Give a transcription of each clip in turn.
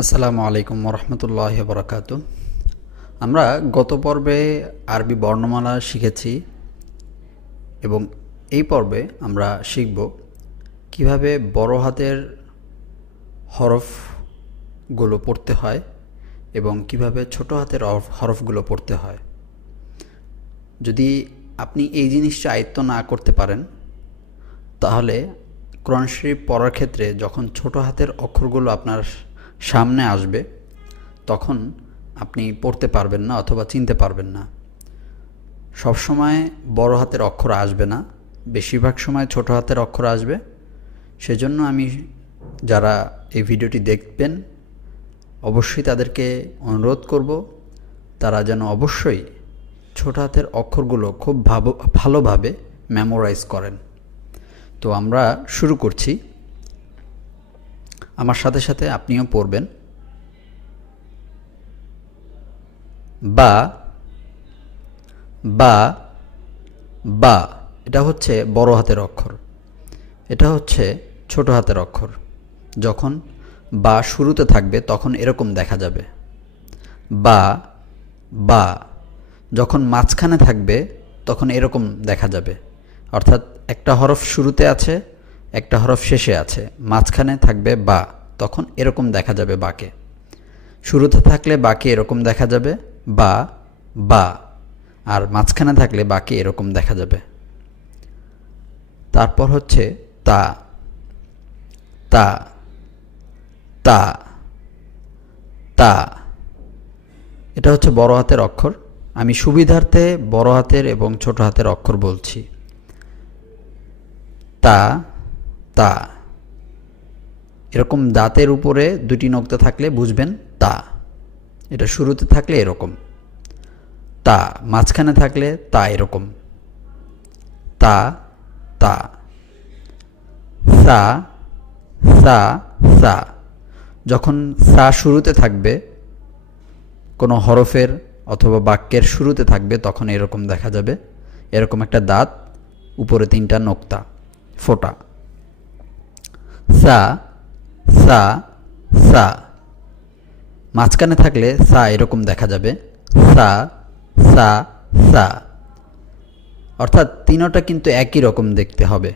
আসসালামু আলাইকুম ওরহমতুল্লাহি বারাকাতু। আমরা গত পর্বে আরবি বর্ণমালা শিখেছি এবং এই পর্বে আমরা শিখব কিভাবে বড় হাতের হরফগুলো পড়তে হয় এবং কিভাবে ছোট হাতের হরফগুলো পড়তে হয়। যদি আপনি এই জিনিসটা আয়ত্ত না করতে পারেন তাহলে কোরআন শরীফ পড়ার ক্ষেত্রে যখন ছোট হাতের অক্ষরগুলো আপনার সামনে আসবে তখন আপনি পড়তে পারবেন না অথবা চিনতে পারবেন না। সবসময় বড় হাতের অক্ষর আসবে না, বেশিরভাগ সময় ছোট হাতের অক্ষর আসবে। সেজন্য আমি যারা এই ভিডিওটি দেখবেন অবশ্যই তাদেরকে অনুরোধ করব তারা যেন অবশ্যই ছোট হাতের অক্ষরগুলো খুব ভালোভাবে মেমোরাইজ করেন। তো আমরা শুরু করছি, আমার সাথে সাথে আপনিও পড়বেন। বা বা বা এটা হচ্ছে বড় হাতের অক্ষর, এটা হচ্ছে ছোট হাতের অক্ষর। যখন বা শুরুতে থাকবে তখন এরকম দেখা যাবে বা বা, যখন মাঝখানে থাকবে তখন এরকম দেখা যাবে। অর্থাৎ একটা হরফ শুরুতে আছে, একটা হরফ শেষে আছে, মাঝখানে থাকবে বা, তখন এরকম দেখা যাবে বাকে। শুরুতে থাকলে বাকে এরকম দেখা যাবে বা বা, আর মাঝখানে থাকলে বাকে এরকম দেখা যাবে। তারপর হচ্ছে তা তা তা তা, এটা হচ্ছে বড় হাতের অক্ষর। আমি সুবিধার্থে বড় হাতের এবং ছোট হাতের অক্ষর বলছি। তা তা, এরকম দাঁতের উপরে দুটি নোক্তা থাকলে বুঝবেন তা। এটা শুরুতে থাকলে এরকম তা, মাঝখানে থাকলে তা এরকম তা তা। সা সা সা, যখন সা শুরুতে থাকবে কোনো হরফের অথবা বাক্যের শুরুতে থাকবে তখন এরকম দেখা যাবে, এরকম একটা দাঁত, উপরে তিনটা নোক্তা ফোঁটা। সা সা সা, মাঝখানে থাকলে সা এরকম দেখা যাবে সা সা সা। অর্থাৎ তিনোটা কিন্তু একই রকম দেখতে হবে।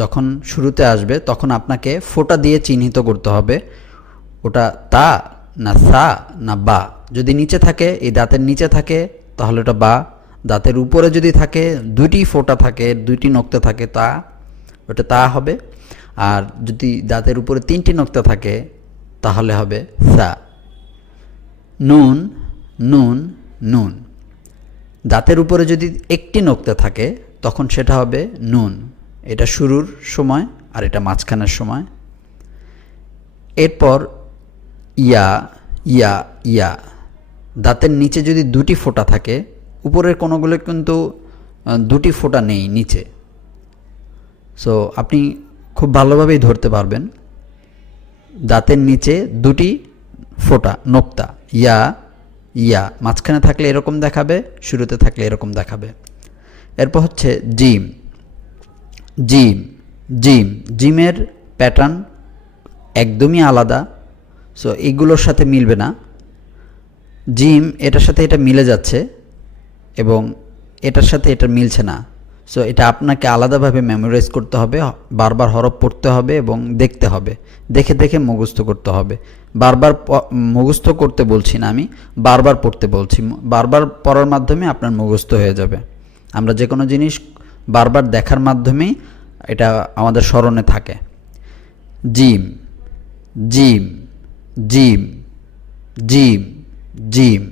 যখন শুরুতে আসবে তখন আপনাকে ফোঁটা দিয়ে চিহ্নিত করতে হবে ওটা তা না সা না বা। যদি নিচে থাকে, এই দাঁতের নিচে থাকে তাহলে ওটা বা, দাঁতের উপরে যদি থাকে দুইটি ফোঁটা থাকে, দুইটি নোক্তা থাকে তা, ওটা তা হবে। আর যদি দাঁতের উপরে তিনটি নোক্তা থাকে তাহলে হবে সা। নুন নুন নুন, দাঁতের উপরে যদি একটি নোক্তা থাকে তখন সেটা হবে নুন। এটা শুরুর সময় আর এটা মাঝখানের সময়। এরপর ইয়া ইয়া ইয়া, দাঁতের নিচে যদি দুটি ফোঁটা থাকে, উপরের কোনোগুলো কিন্তু দুটি ফোঁটা নেই নিচে। সো আপনি খুব ভালোভাবেই ধরতে পারবেন দাঁতের নিচে দুটি ফোঁটা নোক্তা ইয়া ইয়া, মাঝখানে থাকলে এরকম দেখাবে, শুরুতে থাকলে এরকম দেখাবে। এরপর হচ্ছে জিম জিম জিম, জিমের প্যাটার্ন একদমই আলাদা। সো এগুলোর সাথে মিলবে না। জিম এটার সাথে এটা মিলে যাচ্ছে এবং এটার সাথে এটা মিলছে না। সো এটা আপনাকে আলাদাভাবে মেমোরাইজ করতে হবে, বারবার হরফ পড়তে হবে এবং দেখতে হবে, দেখে দেখে মুখস্থ করতে হবে। বারবার মুখস্থ করতে বলছি না আমি, বারবার পড়তে বলছি। বারবার পড়ার মাধ্যমে আপনার মুখস্থ হয়ে যাবে। আমরা যে কোনো জিনিস বারবার দেখার মাধ্যমেই এটা আমাদের স্মরণে থাকে। জিম জিম জিম জিম জিম।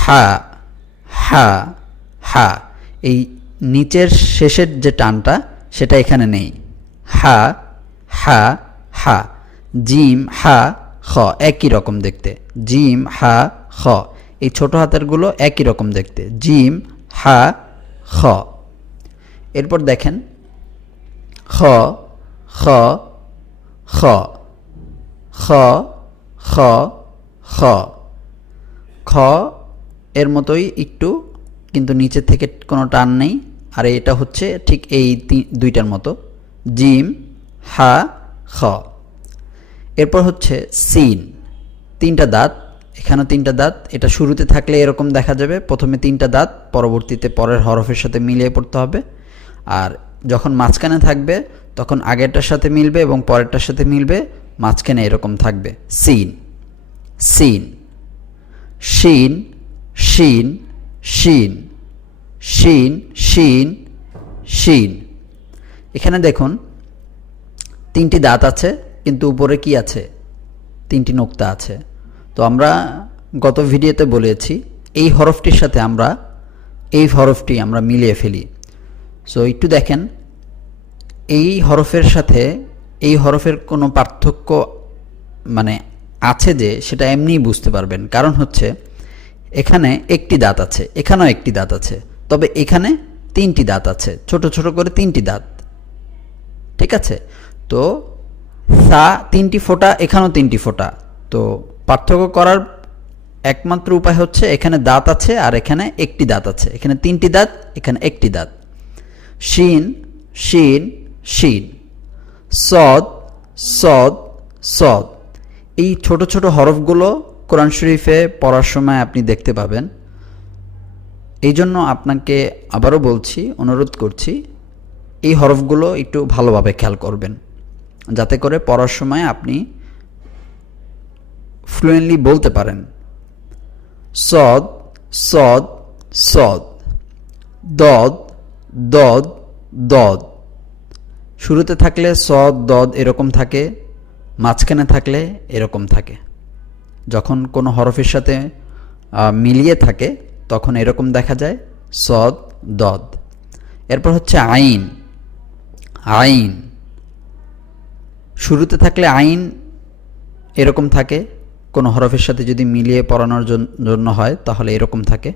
হা হা হা, এই নিচের শেষের যে টানটা সেটা এখানে নেই। হা হা হা, জিম হা খ একই রকম দেখতে। জিম হা খ, এই ছোট হাতেরগুলো একই রকম দেখতে। জিম হা খ। এরপর দেখেন খ খ খ খ খ খ খ, এর মতোই একটু, কিন্তু নিচে থেকে কোনো টান নেই। আর এটা হচ্ছে ঠিক এই দুইটার মতো, জিম হা খ। এরপর হচ্ছে সিন, 3টা দাঁত, এখানেও 3টা দাঁত। এটা শুরুতে থাকলে এরকম দেখা যাবে, প্রথমে 3টা দাঁত, পরবর্তীতে পরের হরফের সাথে মিলিয়ে পড়তে হবে। আর যখন মাঝখানে থাকবে তখন আগেরটার সাথে মিলবে এবং পরেরটার সাথে মিলবে, মাঝখানে এরকম থাকবে সিন, সিন। শিন, শিন, শিন, শিন, শিন, শিন। এখানে দেখুন 3টি দাঁত আছে, কিন্তু উপরে কি আছে? 3টি নোক্তা আছে। তো আমরা গত ভিডিওতে বলেছি এই হরফটির সাথে আমরা এই হরফটি আমরা মিলিয়ে ফেলি। সো একটু দেখেন, এই হরফের সাথে এই হরফের কোনো পার্থক্য মানে আছে যে, সেটা এমনিই বুঝতে পারবেন। কারণ হচ্ছে এখানে একটি দাঁত আছে, এখানেও একটি দাঁত আছে, তবে এখানে 3টি দাঁত আছে, ছোট ছোট করে 3টি দাঁত। ঠিক আছে? তো সা 3টি ফোঁটা, এখানেও 3টি ফোঁটা। তো পার্থক্য করার একমাত্র উপায় হচ্ছে এখানে দাঁত আছে আর এখানে একটি দাঁত আছে। এখানে 3টি দাঁত, এখানে একটি দাঁত। শিন, শিন, শিন। সদ, সদ, সদ। এই ছোট ছোট হরফগুলো কোরআন শরীফে পড়ার সময় আপনি দেখতে পাবেন। এই জন্য আপনাকে আবারও বলছি, অনুরোধ করছি, এই হরফগুলো একটু ভালোভাবে খেয়াল করবেন, যাতে করে পড়ার সময় আপনি ফ্লুয়েন্টলি বলতে পারেন। সদ, সদ, সদ। দদ, দদ, দদ। শুরুতে থাকলে সদ, দদ এরকম থাকে, মাঝখানে থাকলে এরকম থাকে। যখন কোনো হরফের সাথে মিলিয়ে থাকে তখন এরকম দেখা যায়, সদ, দদ। এরপর হচ্ছে আইন, আইন। শুরুতে থাকলে আইন এরকম থাকে, কোনো হরফের সাথে যদি মিলিয়ে পড়ানোর জন্য হয় তাহলে এরকম থাকে।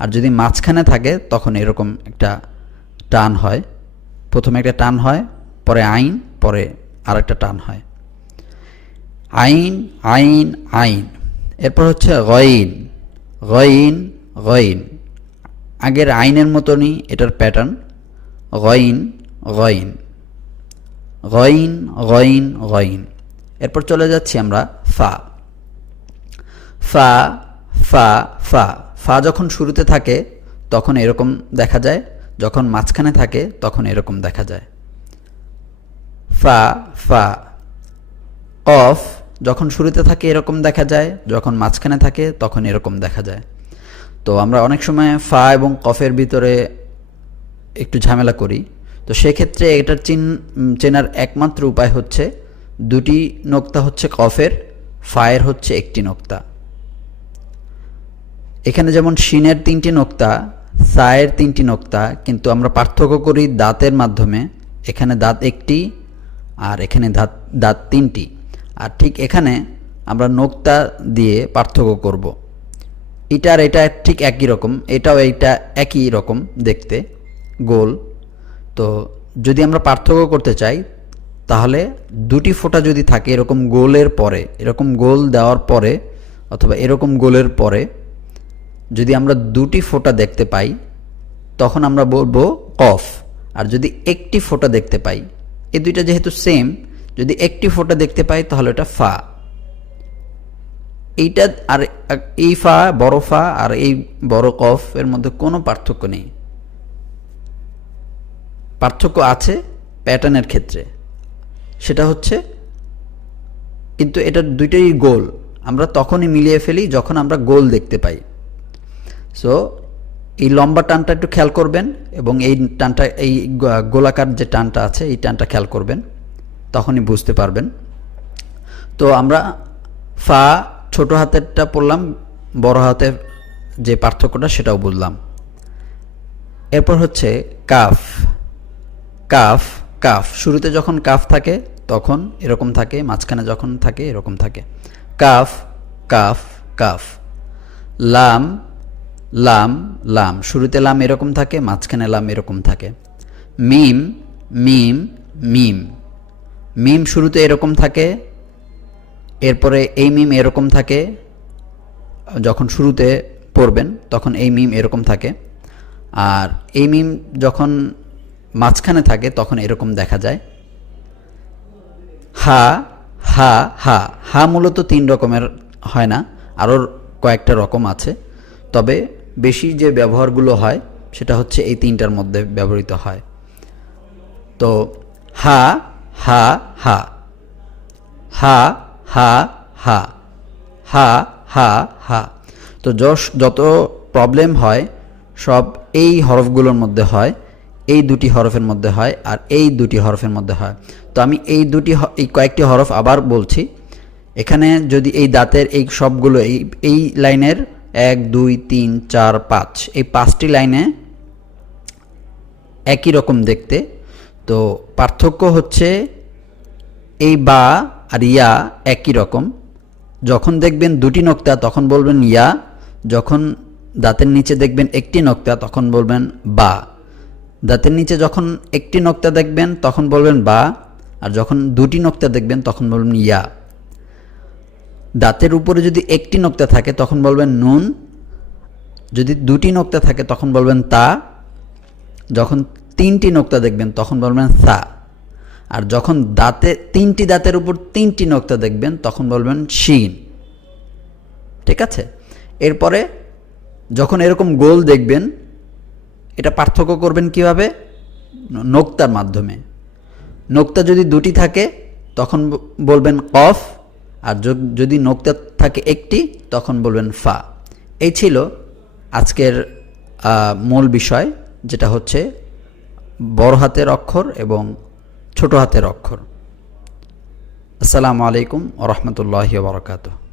আর যদি মাঝখানে থাকে তখন এরকম একটা টান হয়, প্রথমে একটা টান হয়, পরে আইন, পরে আরেকটা টান হয়। আইন, আইন, আইন। এরপর হচ্ছে গইন, গইন, গইন। আগের আইনের মতনই এটার প্যাটার্ন, গইন, গইন, গইন, গইন, গইন। এরপর চলে যাচ্ছি আমরা ফা, ফা, ফা, ফা। ফা যখন শুরুতে থাকে তখন এরকম দেখা যায়, যখন মাঝখানে থাকে তখন এরকম দেখা যায়। ফা, ফা। কফ যখন শুরুতে থাকে এরকম দেখা যায়, যখন মাঝখানে থাকে তখন এরকম দেখা যায়। তো আমরা অনেক সময় ফা এবং কফের ভিতরে একটু ঝামেলা করি। তো সেক্ষেত্রে এটার চেনার একমাত্র উপায় হচ্ছে, 2টি নোক্তা হচ্ছে কফের, ফায়ের হচ্ছে একটি নোক্তা। এখানে যেমন শিনের 3টি নোক্তা, সায়ের 3টি নোক্তা, কিন্তু আমরা পার্থক্য করি দাঁতের মাধ্যমে। এখানে দাঁত একটি আর এখানে দাঁত 3টি। আর ঠিক এখানে আমরা নোক্তা দিয়ে পার্থক্য করব। এটা আর এটা ঠিক একই রকম, এটাও এইটা একই রকম দেখতে, গোল। তো যদি আমরা পার্থক্য করতে চাই তাহলে 2টি ফোঁটা যদি থাকে এরকম গোলের পরে, এরকম গোল দেওয়ার পরে অথবা এরকম গোলের পরে যদি আমরা 2টি ফোঁটা দেখতে পাই তখন আমরা বলবো কফ। আর যদি একটি ফোঁটা দেখতে পাই, এই দুইটা যেহেতু সেম, যদি একটি ফোঁটা দেখতে পাই তাহলে এটা ফা। এইটা আর এই ফা, বড় ফা আর এই বড় কফ এর মধ্যে কোনো পার্থক্য নেই। পার্থক্য আছে প্যাটার্নের ক্ষেত্রে, সেটা হচ্ছে কিন্তু এটা দুইটাই গোল। আমরা তখনই মিলিয়ে ফেলি যখন আমরা গোল দেখতে পাই। সো এই লম্বা টানটা একটু খেয়াল করবেন এবং এই টানটা, এই গোলাকার যে টানটা আছে এই টানটা খেয়াল করবেন, তখনই বুঝতে পারবেন। তো আমরা ফা ছোট হাতেরটা পড়লাম, বড় হাতের যে পার্থক্যটা সেটাও বুঝলাম। এরপর হচ্ছে কাফ, কাফ, কাফ। শুরুতে যখন কাফ থাকে তখন এরকম থাকে, মাঝখানে যখন থাকে এরকম থাকে। Calf, calf, calf. লাম, লাম, লাম। শুরুতে লাম এরকম থাকে, মাঝখানে লাম এরকম থাকে। মিম, মিম, মিম। মিম শুরুতে এরকম থাকে, এরপরে এই মিম এরকম থাকে। যখন শুরুতে পড়বেন তখন এই মিম এরকম থাকে, আর এই মিম যখন মাঝখানে থাকে তখন এরকম দেখা যায়। হা, হা হা হা মূলত 3 রকমের হয় না, আরও কয়েকটা রকম আছে, তবে বেশি যে ব্যবহারগুলো হয় সেটা হচ্ছে এই 3টার মধ্যে ব্যবহৃত হয়। তো হা হা হা, হা হা হা, হা হা হা। তো যত প্রবলেম হয় সব এই হরফগুলোর মধ্যে হয়, এই দুটি হরফের মধ্যে হয়, আর এই দুটি হরফের মধ্যে হয়। তো আমি এই কয়েকটি হরফ আবার বলছি। এখানে যদি এই দাঁতের এই সবগুলো এই লাইনের 1 2 3 4 5 এই 5টি লাইনে একই রকম দেখতে। তো পার্থক্য হচ্ছে এই বা আর ইয়া একই রকম। যখন দেখবেন দুটি নোক্তা তখন বলবেন ইয়া, যখন দাঁতের নিচে দেখবেন একটি নোক্তা তখন বলবেন বা। দাঁতের নিচে যখন একটি নোক্তা দেখবেন তখন বলবেন বা, আর যখন দুটি নোক্তা দেখবেন তখন বলবেন ইয়া। দাঁতের উপরে যদি একটি নোক্তা থাকে তখন বলবেন নুন, যদি দুটি নোক্তা থাকে তখন বলবেন তা, যখন 3টি নোক্তা দেখবেন তখন বলবেন সা, আর যখন 3টি দাঁতের উপর 3টি নোক্তা দেখবেন তখন বলবেন শিন। ঠিক আছে? এরপরে যখন এরকম গোল দেখবেন, এটা পার্থক্য করবেন কিভাবে? নোক্তার মাধ্যমে। নোক্তা যদি দুটি থাকে তখন বলবেন কফ, আর যদি নোক্তা থাকে একটি তখন বলবেন ফা। এই ছিল আজকের মূল বিষয়, যেটা হচ্ছে বড় হাতের অক্ষর এবং ছোট হাতের অক্ষর। আসসালামু আলাইকুম ওয়া রাহমাতুল্লাহি ওয়া বারাকাতুহু।